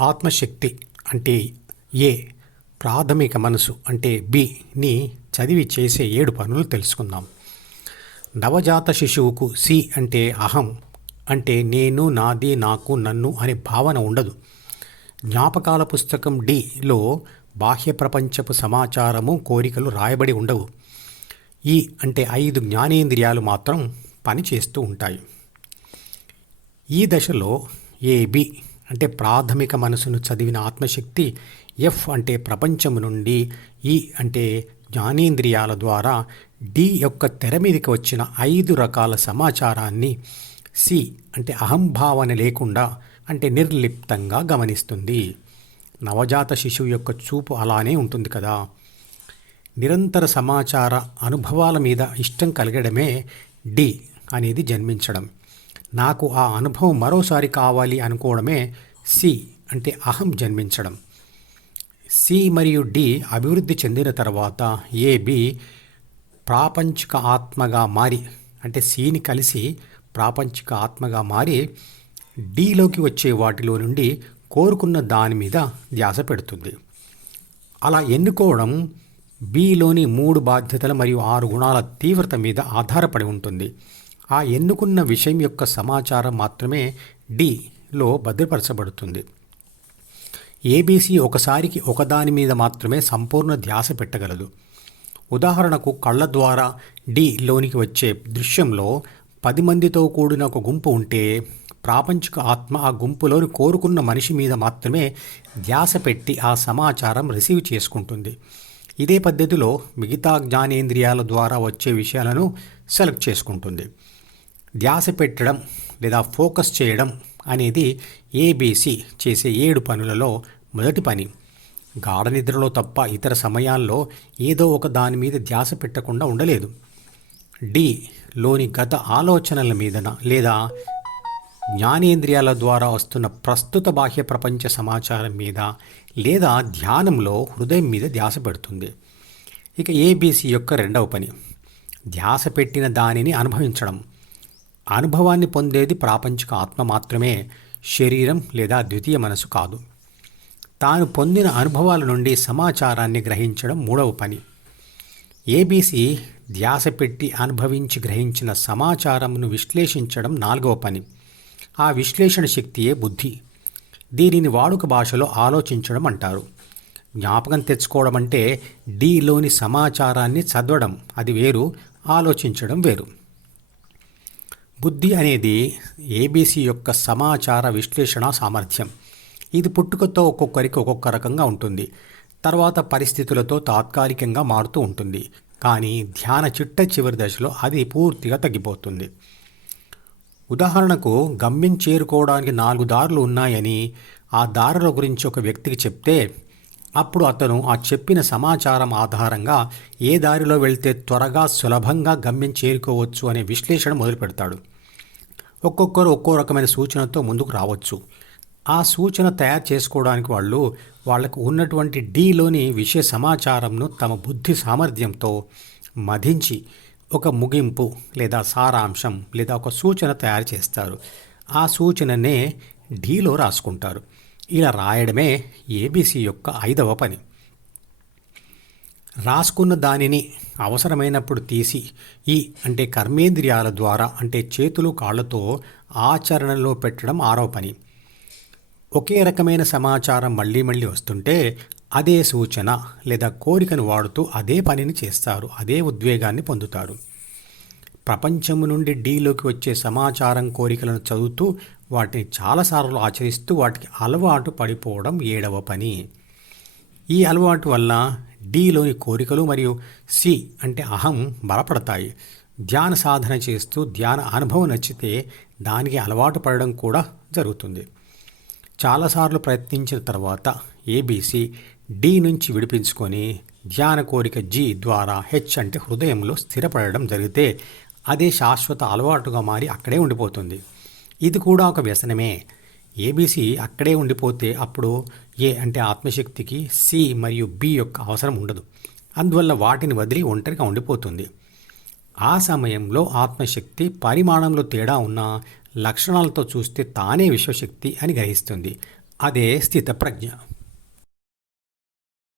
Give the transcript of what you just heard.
ఆత్మశక్తి అంటే ఏ, ప్రాథమిక మనసు అంటే బిని చదివి చేసే 7 పనులు తెలుసుకుందాం. నవజాత శిశువుకు సి అంటే అహం అంటే నేను, నాది, నాకు, నన్ను అనే భావన ఉండదు. జ్ఞాపకాల పుస్తకం డిలో బాహ్య ప్రపంచపు సమాచారము, కోరికలు రాయబడి ఉండవు. ఈ అంటే 5 జ్ఞానేంద్రియాలు మాత్రం పనిచేస్తూ ఉంటాయి. ఈ దశలో ఏబి అంటే ప్రాథమిక మనసును చదివిన ఆత్మశక్తి, ఎఫ్ అంటే ప్రపంచము నుండి, ఈ అంటే జ్ఞానేంద్రియాల ద్వారా డి యొక్క తెర మీదకి వచ్చిన 5 రకాల సమాచారాన్ని సి అంటే అహంభావన లేకుండా అంటే నిర్లిప్తంగా గమనిస్తుంది. నవజాత శిశువు యొక్క చూపు అలానే ఉంటుంది కదా. నిరంతర సమాచార అనుభవాల మీద ఇష్టం కలగడమే డి అనేది జన్మించడం. నాకు ఆ అనుభవం మరోసారి కావాలి అనుకోవడమే సి అంటే అహం జన్మించడం. సి మరియు డి అభివృద్ధి చెందిన తర్వాత ఏబి ప్రాపంచిక ఆత్మగా మారి అంటే సిని కలిసి ప్రాపంచిక ఆత్మగా మారి డిలోకి వచ్చే వాటిలో నుండి కోరుకున్న దాని మీద ధ్యాస పెడుతుంది. అలా ఎన్నుకోవడం బిలోని 3 బాధ్యతలు మరియు 6 గుణాల తీవ్రత మీద ఆధారపడి ఉంటుంది. ఆ ఎన్నుకున్న విషయం యొక్క సమాచారం మాత్రమే డిలో భద్రపరచబడుతుంది. ఏబీసీ ఒకసారికి ఒకదాని మీద మాత్రమే సంపూర్ణ ధ్యాస పెట్టగలదు. ఉదాహరణకు కళ్ళ ద్వారా డిలోనికి వచ్చే దృశ్యంలో 10 మందితో కూడిన ఒక గుంపు ఉంటే ప్రాపంచిక ఆత్మ ఆ గుంపులోని కోరుకున్న మనిషి మీద మాత్రమే ధ్యాస పెట్టి ఆ సమాచారం రిసీవ్ చేసుకుంటుంది. ఇదే పద్ధతిలో మిగతా జ్ఞానేంద్రియాల ద్వారా వచ్చే విషయాలను సెలెక్ట్ చేసుకుంటుంది. ధ్యాస పెట్టడం లేదా ఫోకస్ చేయడం అనేది ఏబీసీ చేసే 7 పనులలో మొదటి పని. గాఢ నిద్రలో తప్ప ఇతర సమయాల్లో ఏదో ఒక దాని మీద ధ్యాస పెట్టకుండా ఉండలేదు. డిలోని గత ఆలోచనల మీదన లేదా జ్ఞానేంద్రియాల ద్వారా వస్తున్న ప్రస్తుత బాహ్య ప్రపంచ సమాచారం మీద లేదా ధ్యానంలో హృదయం మీద ధ్యాస పెడుతుంది. ఇక ఏబీసీ యొక్క రెండవ పని ధ్యాస పెట్టిన దానిని అనుభవించడం. అనుభవాన్ని పొందేది ప్రాపంచిక ఆత్మ మాత్రమే, శరీరం లేదా ద్వితీయ మనసు కాదు. తాను పొందిన అనుభవాల నుండి సమాచారాన్ని గ్రహించడం మూడవ పని. ఏబీసీ ధ్యాస పెట్టి అనుభవించి గ్రహించిన సమాచారంను విశ్లేషించడం 4వ పని. ఆ విశ్లేషణ శక్తియే బుద్ధి. దీనిని వాడుక భాషలో ఆలోచించడం అంటారు. జ్ఞాపకం తెచ్చుకోవడం అంటే డిలోని సమాచారాన్ని చదవడం, అది వేరు, ఆలోచించడం వేరు. బుద్ధి అనేది ఏబీసీ యొక్క సమాచార విశ్లేషణ సామర్థ్యం. ఇది పుట్టుకతో ఒక్కొక్కరికి ఒక్కొక్క రకంగా ఉంటుంది. తర్వాత పరిస్థితులతో తాత్కాలికంగా మారుతూ ఉంటుంది. కానీ ధ్యాన చిట్ట చివరి దశలో అది పూర్తిగా తగ్గిపోతుంది. ఉదాహరణకు గమ్యం చేరుకోవడానికి 4 దారులు ఉన్నాయని ఆ దారుల గురించి ఒక వ్యక్తికి చెప్తే అప్పుడు అతను ఆ చెప్పిన సమాచారం ఆధారంగా ఏ దారిలో వెళ్తే త్వరగా సులభంగా గమ్యం చేరుకోవచ్చు అనే విశ్లేషణ మొదలు పెడతాడు. ఒక్కొక్కరు ఒక్కో రకమైన సూచనతో ముందుకు రావచ్చు. ఆ సూచన తయారు చేసుకోవడానికి వాళ్లకు ఉన్నటువంటి డిలోని విషయ సమాచారంను తమ బుద్ధి సామర్థ్యంతో మధించి ఒక ముగింపు లేదా సారాంశం లేదా ఒక సూచన తయారు చేస్తారు. ఆ సూచననే డిలో రాసుకుంటారు. ఇలా రాయడమే ఏబీసీ యొక్క 5వ పని. రాసుకున్న దానిని అవసరమైనప్పుడు తీసి ఈ అంటే కర్మేంద్రియాల ద్వారా అంటే చేతులు కాళ్ళతో ఆచరణలో పెట్టడం 6వ పని. ఒకే రకమైన సమాచారం మళ్ళీ మళ్ళీ వస్తుంటే అదే సూచన లేదా కోరికను వాడుతూ అదే పనిని చేస్తారు, అదే ఉద్వేగాన్ని పొందుతారు. ప్రపంచము నుండి డిలోకి వచ్చే సమాచారం, కోరికలను చదువుతూ వాటిని చాలాసార్లు ఆచరిస్తూ వాటికి అలవాటు పడిపోవడం 7వ పని. ఈ అలవాటు వల్ల డిలోని కోరికలు మరియు సి అంటే అహం బలపడతాయి. ధ్యాన సాధన చేస్తూ ధ్యాన అనుభవం నచ్చితే దానికి అలవాటు పడడం కూడా జరుగుతుంది. చాలాసార్లు ప్రయత్నించిన తర్వాత ఏబీసీ డి నుంచి విడిపించుకొని ధ్యాన కోరిక జి ద్వారా హెచ్ అంటే హృదయంలో స్థిరపడడం జరిగితే అదే శాశ్వత అలవాటుగా మారి అక్కడే ఉండిపోతుంది. ఇది కూడా ఒక వ్యసనమే. ఏబీసీ అక్కడే ఉండిపోతే అప్పుడు ఏ అంటే ఆత్మశక్తికి సి మరియు బి యొక్క అవసరం ఉండదు. అందువల్ల వాటిని వదిలి ఒంటరిగా ఉండిపోతుంది. ఆ సమయంలో ఆత్మశక్తి పరిమాణంలో తేడా ఉన్న లక్షణాలతో చూస్తే తానే విశ్వశక్తి అని గ్రహిస్తుంది. అదే స్థితప్రజ్ఞ.